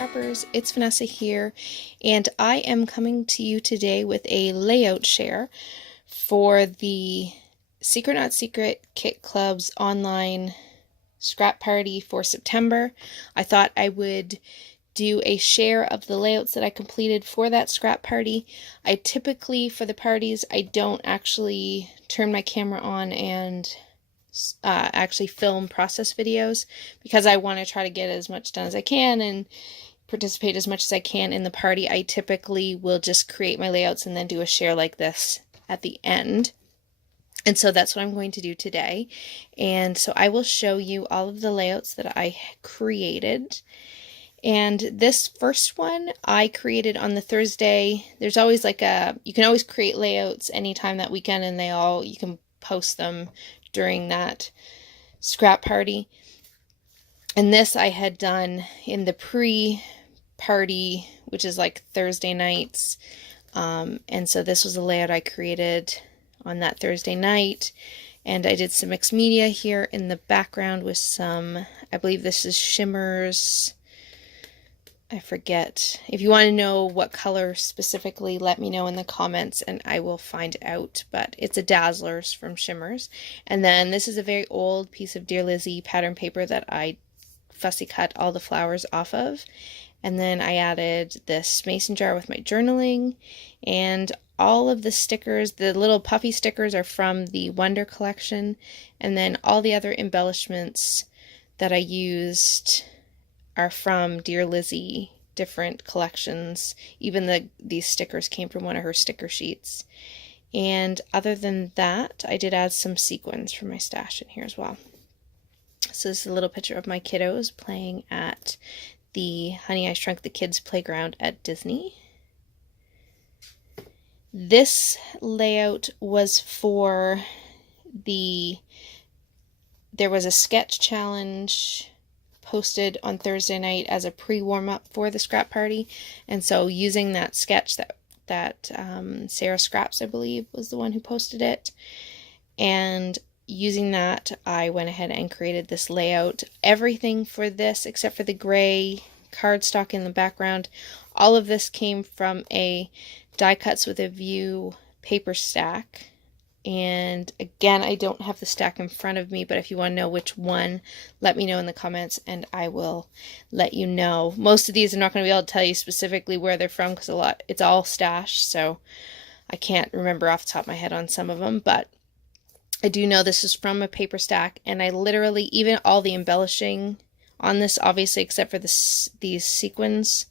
Scrappers, it's Vanessa here, and I am coming to you today with a layout share for the Secret Not Secret Kit Club's online scrap party for September. I thought I would do a share of the layouts that I completed for that scrap party. I typically, for the parties, I don't actually turn my camera on and actually film process videos because I want to try to get as much done as I can and participate as much as I can in the party. I typically will just create my layouts and then do a share like this at the end. And so that's what I'm going to do today. And so I will show you all of the layouts that I created. And this first one I created on the Thursday. There's always like you can always create layouts anytime that weekend, and you can post them during that scrap party. And this I had done in the pre-party, which is like Thursday nights. And so this was a layout I created on that Thursday night. And I did some mixed media here in the background with some, I believe this is Shimmers. I forget. If you want to know what color specifically, let me know in the comments and I will find out. But it's a Dazzlers from Shimmers. And then this is a very old piece of Dear Lizzy pattern paper that I fussy cut all the flowers off of. And then I added this mason jar with my journaling. And all of the stickers, the little puffy stickers, are from the Wonder collection. And then all the other embellishments that I used are from Dear Lizzy, different collections. Even these stickers came from one of her sticker sheets. And other than that, I did add some sequins from my stash in here as well. So this is a little picture of my kiddos playing at the Honey, I Shrunk the Kids playground at Disney. This layout was for there was a sketch challenge posted on Thursday night as a pre-warm-up for the scrap party, and so using that sketch that Sarah Scraps, I believe, was the one who posted it, and using that I went ahead and created this layout. Everything for this except for the gray cardstock in the background, all of this came from a Die Cuts with a View paper stack. And again, I don't have the stack in front of me, but if you want to know which one, let me know in the comments and I will let you know. Most of these I'm not going to be able to tell you specifically where they're from because it's all stashed, so I can't remember off the top of my head on some of them, but I do know this is from a paper stack, and I literally, even all the embellishing on this, obviously except for these sequins,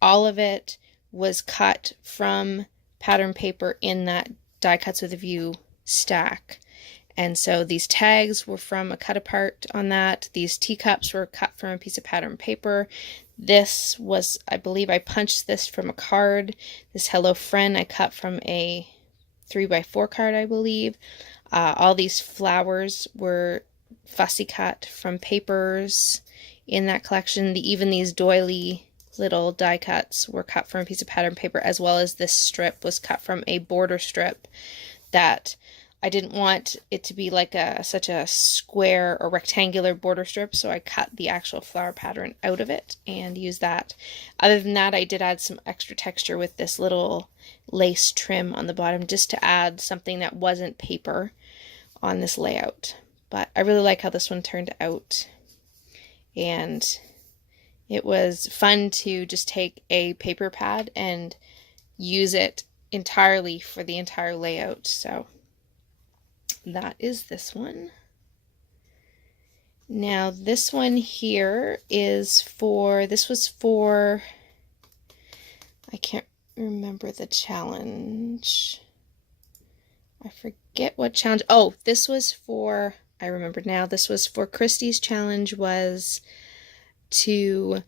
all of it was cut from pattern paper in that Die Cuts with a View stack. And so these tags were from a cut apart on that. These teacups were cut from a piece of pattern paper. This was, I believe I punched this from a card. This Hello Friend I cut from a 3x4 card, I believe. All these flowers were fussy cut from papers in that collection. Even these doily little die cuts were cut from a piece of pattern paper, as well as this strip was cut from a border strip that I didn't want it to be like such a square or rectangular border strip, so I cut the actual flower pattern out of it and used that. Other than that, I did add some extra texture with this little lace trim on the bottom just to add something that wasn't paper on this layout. But I really like how this one turned out, and it was fun to just take a paper pad and use it entirely for the entire layout. So that is this one. Now this one here is this was for, I can't remember the challenge. I forget what challenge. Oh, this was for, I remember now, this was for Christy's challenge, was to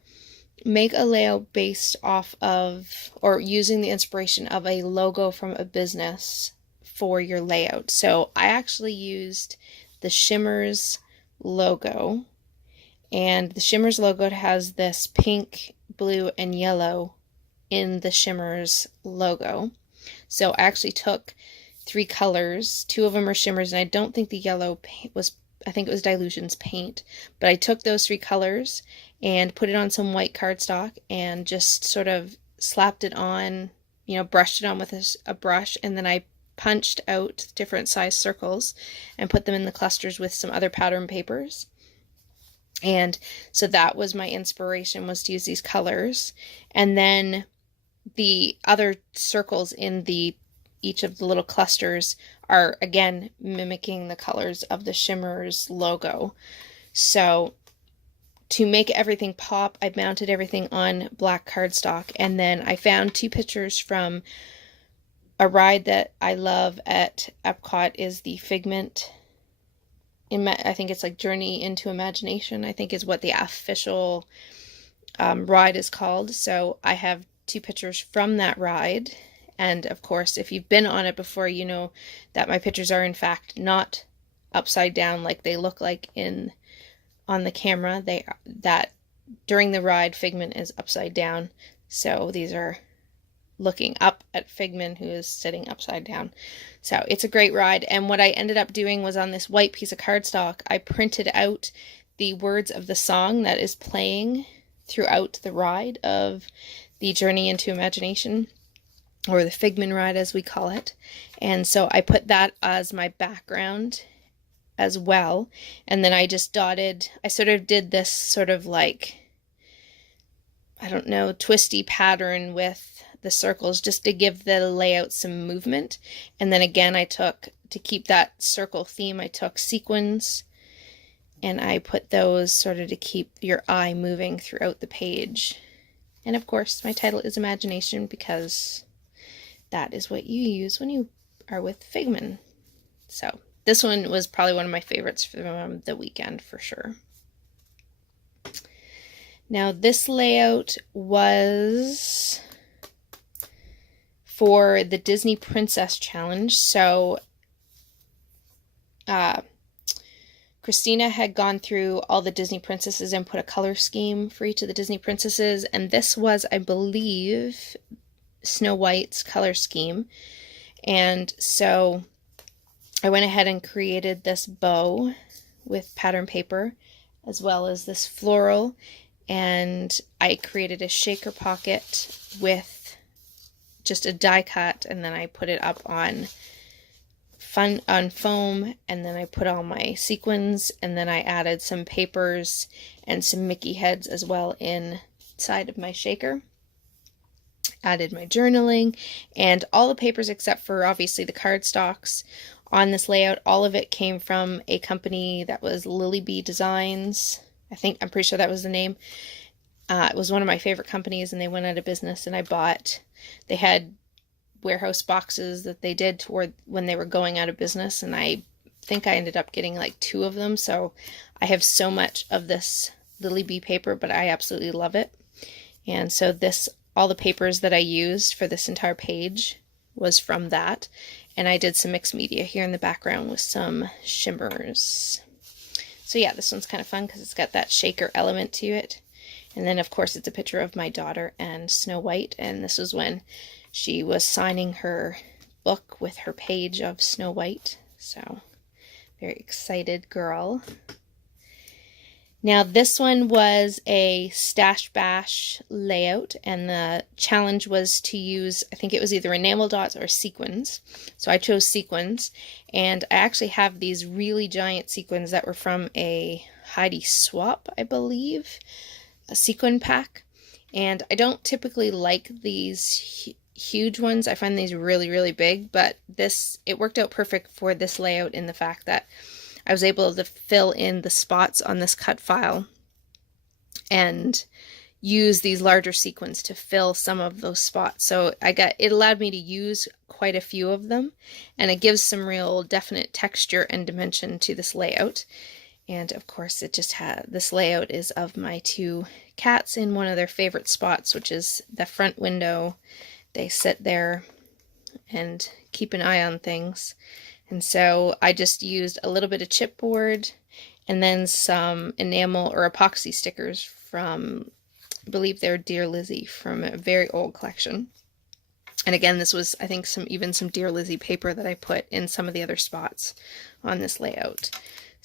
make a layout based off of, or using the inspiration of a logo from a business for your layout. So I actually used the Shimmers logo, and the Shimmers logo has this pink, blue, and yellow in the Shimmers logo. So I actually took 3 colors, 2 of them are Shimmers, and I don't think the yellow was I think it was Dilutions paint, but I took those 3 colors and put it on some white cardstock and just sort of slapped it on, you know, brushed it on with a brush, and then I punched out different size circles and put them in the clusters with some other pattern papers. And so that was my inspiration, was to use these colors. And then the other circles in each of the little clusters are again mimicking the colors of the Shimmers logo. So to make everything pop, I mounted everything on black cardstock, and then I found 2 pictures from a ride that I love at Epcot, is the Figment, I think it's like Journey into Imagination, I think is what the official ride is called. So I have 2 pictures from that ride, and of course if you've been on it before, you know that my pictures are in fact not upside down like they look like on the camera. That during the ride Figment is upside down, so these are looking up at Figment, who is sitting upside down. So it's a great ride. And what I ended up doing was, on this white piece of cardstock, I printed out the words of the song that is playing throughout the ride of the Journey into Imagination, or the Figment ride as we call it. And so I put that as my background as well. And then I just I sort of did this sort of like, I don't know, twisty pattern with the circles just to give the layout some movement. And then again, to keep that circle theme, I took sequins and I put those sort of to keep your eye moving throughout the page. And of course, my title is Imagination, because that is what you use when you are with Figment. So this one was probably one of my favorites from the weekend for sure. Now this layout was for the Disney Princess Challenge. So Khristina had gone through all the Disney princesses and put a color scheme for each of the Disney princesses, and this was, I believe, Snow White's color scheme. And so I went ahead and created this bow with pattern paper, as well as this floral, and I created a shaker pocket with just a die cut, and then I put it up on foam, and then I put all my sequins, and then I added some papers and some Mickey heads as well inside of my shaker. Added my journaling, and all the papers except for obviously the cardstocks on this layout, all of it came from a company that was Lily Bee Designs. I'm pretty sure that was the name. It was one of my favorite companies, and they went out of business, and they had warehouse boxes that they did toward when they were going out of business, and I think I ended up getting like 2 of them. So I have so much of this Lily Bee paper, but I absolutely love it. And so all the papers that I used for this entire page was from that. And I did some mixed media here in the background with some shimmers. So yeah, this one's kind of fun because it's got that shaker element to it. And then, of course, it's a picture of my daughter and Snow White, and this was when she was signing her book with her page of Snow White. So, very excited girl. Now, this one was a Stash Bash layout, and the challenge was to use, I think it was either enamel dots or sequins. So I chose sequins, and I actually have these really giant sequins that were from a Heidi Swap, I believe, a sequin pack. And I don't typically like these huge ones. I find these really, really big, but it worked out perfect for this layout in the fact that I was able to fill in the spots on this cut file and use these larger sequins to fill some of those spots. So it allowed me to use quite a few of them, and it gives some real definite texture and dimension to this layout. And of course this layout is of my 2 cats in one of their favorite spots, which is the front window. They sit there and keep an eye on things. And so I just used a little bit of chipboard and then some enamel or epoxy stickers from, I believe they're Dear Lizzie, from a very old collection. And again, this was, I think, even some Dear Lizzie paper that I put in some of the other spots on this layout.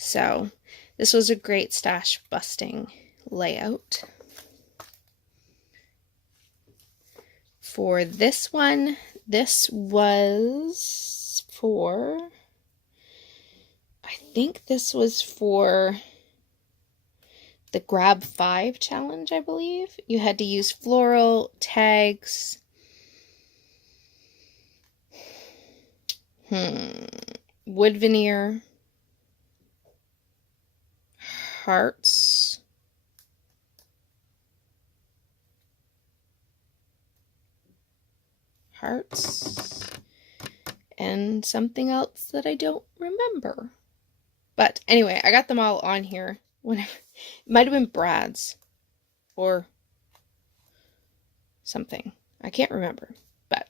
So this was a great stash busting layout. For this one, this was for, I think this was for the Grab 5 challenge, I believe. You had to use floral, tags, wood veneer, hearts, and something else that I don't remember. But anyway, I got them all on here. Whenever, it might have been Brad's or something. I can't remember. But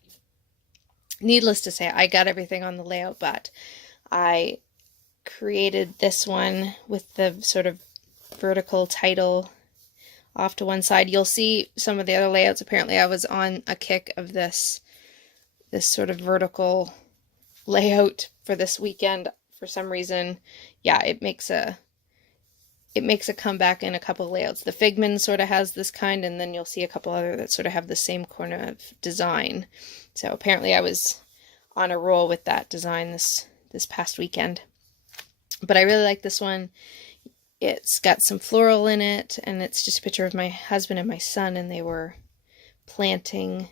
needless to say, I got everything on the layout, but I created this one with the sort of vertical title off to one side. You'll see some of the other layouts. Apparently I was on a kick of this sort of vertical layout for this weekend for some reason. Yeah, it makes a comeback in a couple of layouts. The Figman sort of has this kind, and then you'll see a couple other that sort of have the same kind of design. So apparently I was on a roll with that design this past weekend. But I really like this one. It's got some floral in it, and it's just a picture of my husband and my son, and they were planting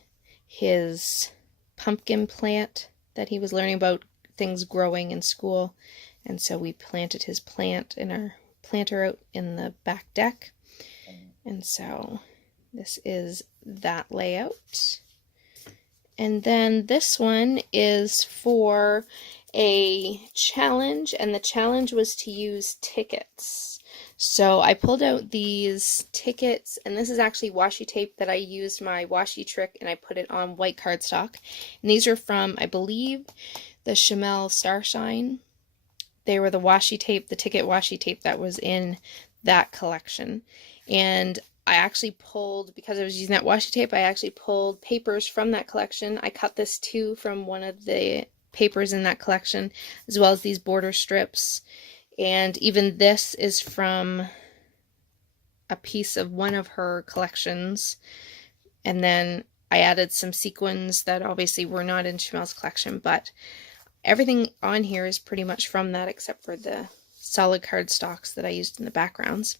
his pumpkin plant that he was learning about things growing in school. And so we planted his plant in our planter out in the back deck. And so this is that layout. And then this one is for a challenge, and the challenge was to use tickets. So I pulled out these tickets, and this is actually washi tape that I used my washi trick, and I put it on white cardstock. And these are from, I believe, the Chamel Starshine. They were the washi tape, the ticket washi tape that was in that collection. And I actually pulled, because I was using that washi tape, I actually pulled papers from that collection. I cut this too from one of the papers in that collection, as well as these border strips. And even this is from a piece of one of her collections. And then I added some sequins that obviously were not in Chamel's collection, but everything on here is pretty much from that, except for the solid cardstocks that I used in the backgrounds.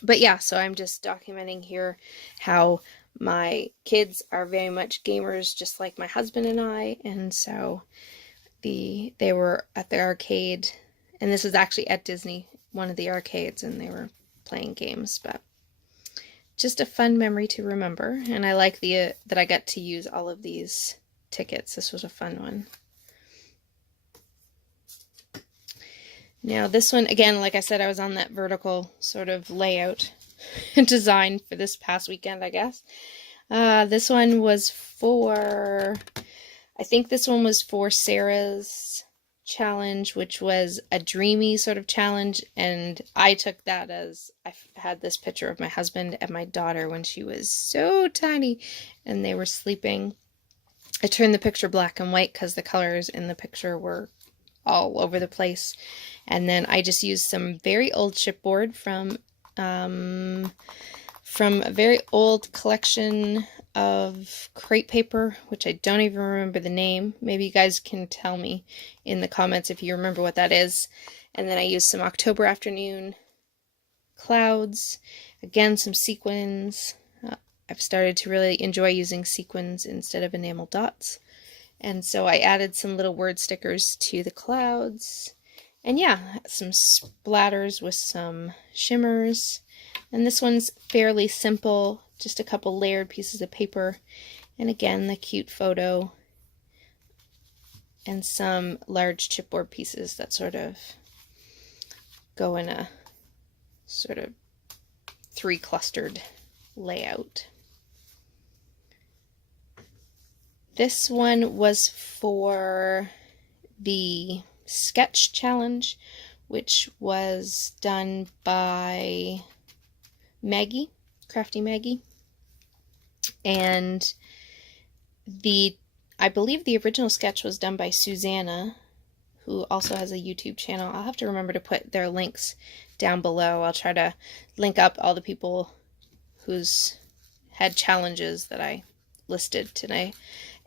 But yeah, so I'm just documenting here how my kids are very much gamers, just like my husband and I. And so they were at the arcade, and this was actually at Disney, one of the arcades, and they were playing games. But just a fun memory to remember. And I like that I got to use all of these tickets. This was a fun one. Now this one, again, like I said, I was on that vertical sort of layout design for this past weekend, I guess. This one was for, I think this one was for Sarah's challenge, which was a dreamy sort of challenge, and I took that as, I had this picture of my husband and my daughter when she was so tiny and they were sleeping. I turned the picture black and white because the colors in the picture were all over the place. And then I just used some very old chipboard from a very old collection of crepe paper, which I don't even remember the name. Maybe you guys can tell me in the comments if you remember what that is. And then I used some October afternoon clouds, again some sequins. I've started to really enjoy using sequins instead of enamel dots. And so I added some little word stickers to the clouds. And yeah, some splatters with some shimmers. And this one's fairly simple, just a couple layered pieces of paper. And again, the cute photo. And some large chipboard pieces that sort of go in a sort of 3 clustered layout. This one was for the sketch challenge, which was done by Maggie, Crafty Maggie. And I believe the original sketch was done by Susanna, who also has a YouTube channel. I'll have to remember to put their links down below. I'll try to link up all the people who's had challenges that I listed today.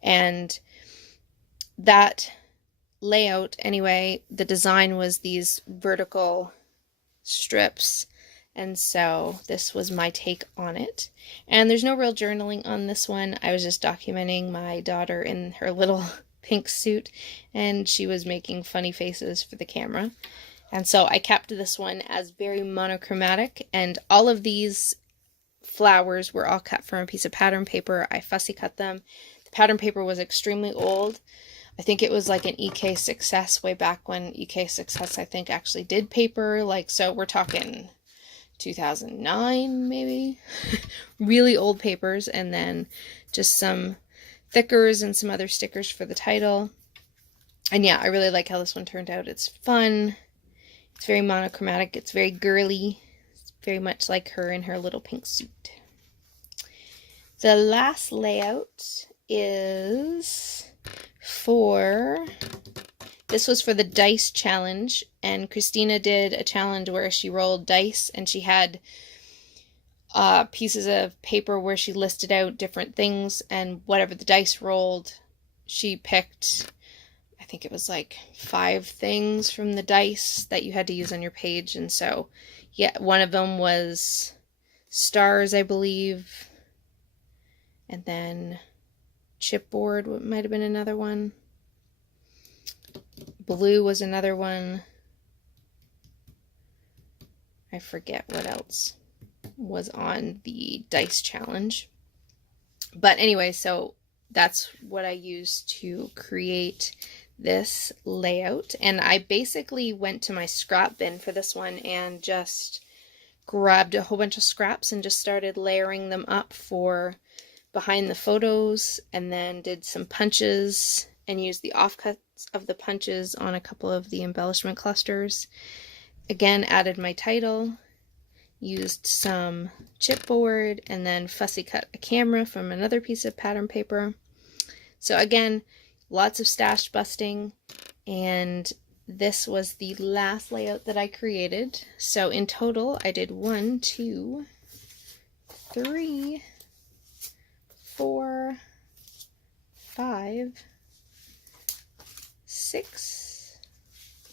And that layout, anyway, the design was these vertical strips, and so this was my take on it. And there's no real journaling on this one. I was just documenting my daughter in her little pink suit, and she was making funny faces for the camera. And so I kept this one as very monochromatic, and all of these flowers were all cut from a piece of pattern paper. I fussy cut them. The pattern paper was extremely old. I think it was like an EK Success way back when EK Success, I think, actually did paper. Like, so we're talking 2009, maybe. Really old papers, and then just some thickers and some other stickers for the title. And yeah, I really like how this one turned out. It's fun. It's very monochromatic. It's very girly. It's very much like her in her little pink suit. The last layout is this was for the dice challenge, and Khristina did a challenge where she rolled dice, and she had pieces of paper where she listed out different things, and whatever the dice rolled, she picked, I think it was like 5 things from the dice that you had to use on your page. And so, yeah, one of them was stars, I believe, and then chipboard might have been another one. Blue was another one. I forget what else was on the dice challenge. But anyway, so that's what I used to create this layout. And I basically went to my scrap bin for this one and just grabbed a whole bunch of scraps and just started layering them up for behind the photos, and then did some punches and used the offcuts of the punches on a couple of the embellishment clusters. Again, added my title, used some chipboard, and then fussy cut a camera from another piece of pattern paper. So again, lots of stash busting, and this was the last layout that I created. So in total, I did 1, 2, 3, 4, 5, 6,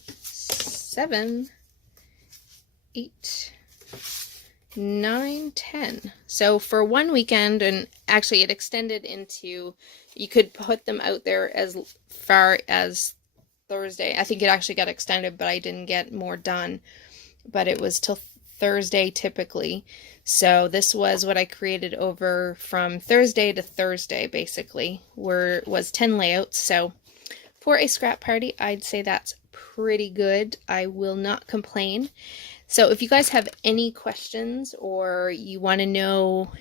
7, 8, 9, 10. So for one weekend, and actually it extended into, you could put them out there as far as Thursday. I think it actually got extended, but I didn't get more done. But it was till Thursday typically. So this was what I created over from Thursday to Thursday, basically, was 10 layouts. So for a scrap party, I'd say that's pretty good. I will not complain. So if you guys have any questions, or you want to know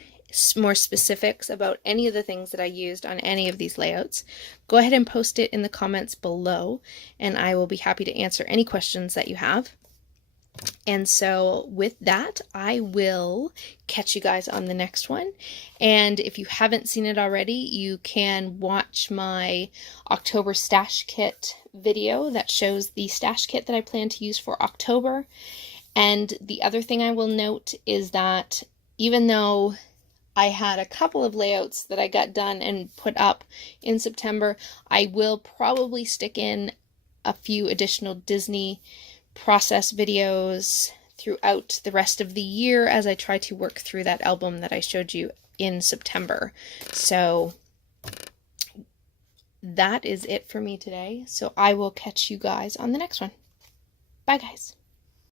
more specifics about any of the things that I used on any of these layouts, go ahead and post it in the comments below, and I will be happy to answer any questions that you have. And so with that, I will catch you guys on the next one. And if you haven't seen it already, you can watch my October stash kit video that shows the stash kit that I plan to use for October. And the other thing I will note is that even though I had a couple of layouts that I got done and put up in September, I will probably stick in a few additional Disney process videos throughout the rest of the year as I try to work through that album that I showed you in September. So that is it for me today. So I will catch you guys on the next one. Bye, guys.